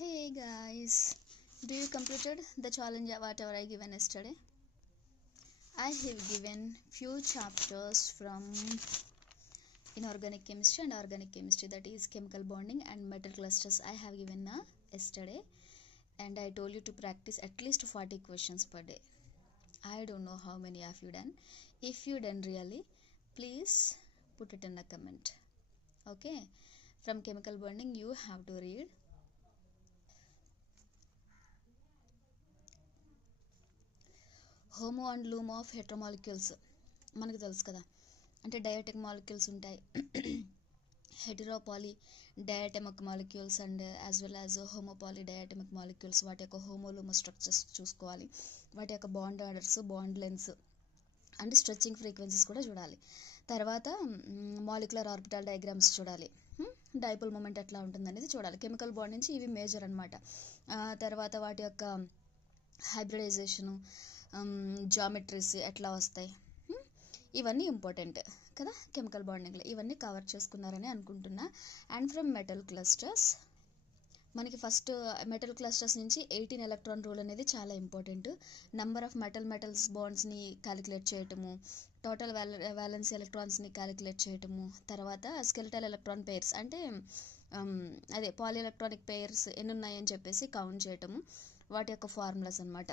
Hey guys, do you completed the challenge whatever I given yesterday? I have given few chapters from inorganic chemistry and organic chemistry, that is chemical bonding and metal clusters. I have given yesterday, and I told you to practice at least 40 questions per day. I don't know how many have you done. If you done really, please put it in a comment. Okay, from chemical bonding you have to read HOMO and LUMO of heteromolecules. మనకు తెలుసు కదా, అంటే diatomic molecules ఉంటాయి, heteropolar diatomic molecules and as well as homopolar diatomic molecules. వాటి యొక్క HOMO LUMO structures చూసుకోవాలి, వాటి యొక్క bond orders, bond lengths and stretching frequencies కూడా చూడాలి. తర్వాత మాలిక్యులర్ ఆర్బిటాల్ డయాగ్రామ్స్ చూడాలి, డైపోల్ మూమెంట్ ఎట్లా ఉంటుంది అనేది చూడాలి. కెమికల్ బాండ్ నుంచి ఇవి మేజర్ అనమాట. తర్వాత వాటి యొక్క హైబ్రిడైజేషను, జామెట్రీస్ ఎట్లా వస్తాయి, ఇవన్నీ ఇంపార్టెంట్ కదా కెమికల్ బాండింగ్లో. ఇవన్నీ కవర్ చేసుకున్నారని అనుకుంటున్నా. అండ్ ఫ్రమ్ మెటల్ క్లస్టర్స్, మనకి ఫస్ట్ మెటల్ క్లస్టర్స్ నుంచి 18 ఎలక్ట్రాన్ రూల్ అనేది చాలా ఇంపార్టెంట్. నెంబర్ ఆఫ్ మెటల్స్ బాండ్స్ని క్యాలిక్యులేట్ చేయటము, టోటల్ వ్యాలెన్స్ ఎలక్ట్రాన్స్ని క్యాలిక్యులేట్ చేయటము, తర్వాత స్కెలిటల్ ఎలక్ట్రాన్ పెయిర్స్ అంటే అదే పాలీ ఎలక్ట్రానిక్ పెయిర్స్ ఎన్ని ఉన్నాయని చెప్పేసి కౌంట్ చేయటము, వాటి యొక్క ఫార్ములాస్ అనమాట.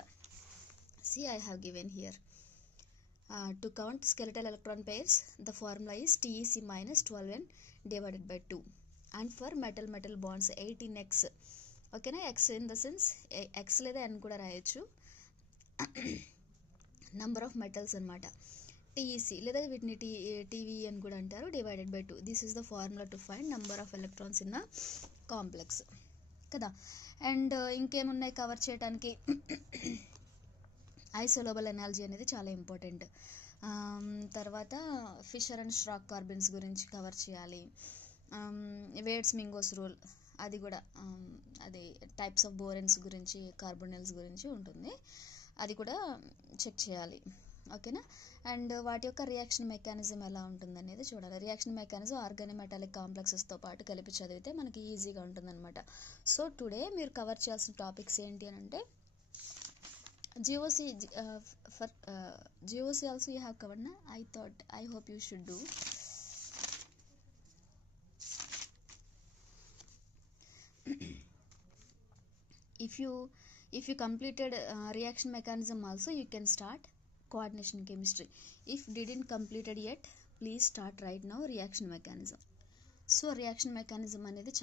See, I have given here. To count skeletal electron pairs, the formula is TEC minus 12n divided by 2. And for metal bonds 18x. Okay na, x in the sense x leda n kuda rayochu. Number of metals anamata. TEC leda vitni TVN kuda antaru, divided by 2. This is the formula to find number of electrons in a complex kada. And ఇంకేం ఉన్నాయి cover చేయడానికి, ఐసోలోబల్ analogy అనేది చాలా important. తర్వాత fissure and స్ట్రాక్ carbons గురించి cover చేయాలి. Weights మింగోస్ rule, అది కూడా అది టైప్స్ ఆఫ్ బోరెన్స్ గురించి, కార్బోనైల్స్ గురించి ఉంటుంది, అది కూడా చెక్ చేయాలి. ఓకేనా. అండ్ వాటి యొక్క రియాక్షన్ మెకానిజం ఎలా ఉంటుంది అనేది చూడాలి. రియాక్షన్ మెకానిజం ఆర్గానిక్ మెటాలిక్ కాంప్లెక్సెస్తో పాటు కలిపి చదివితే మనకి ఈజీగా ఉంటుంది అనమాట. సో టుడే మీరు కవర్ చేయాల్సిన టాపిక్స్ ఏంటి అని అంటే, GOC for GOC also you have covered na. I hope you should do. if you completed reaction mechanism also, you can start coordination chemistry. If didn't completed yet, please start right now reaction mechanism. So reaction mechanism అనేది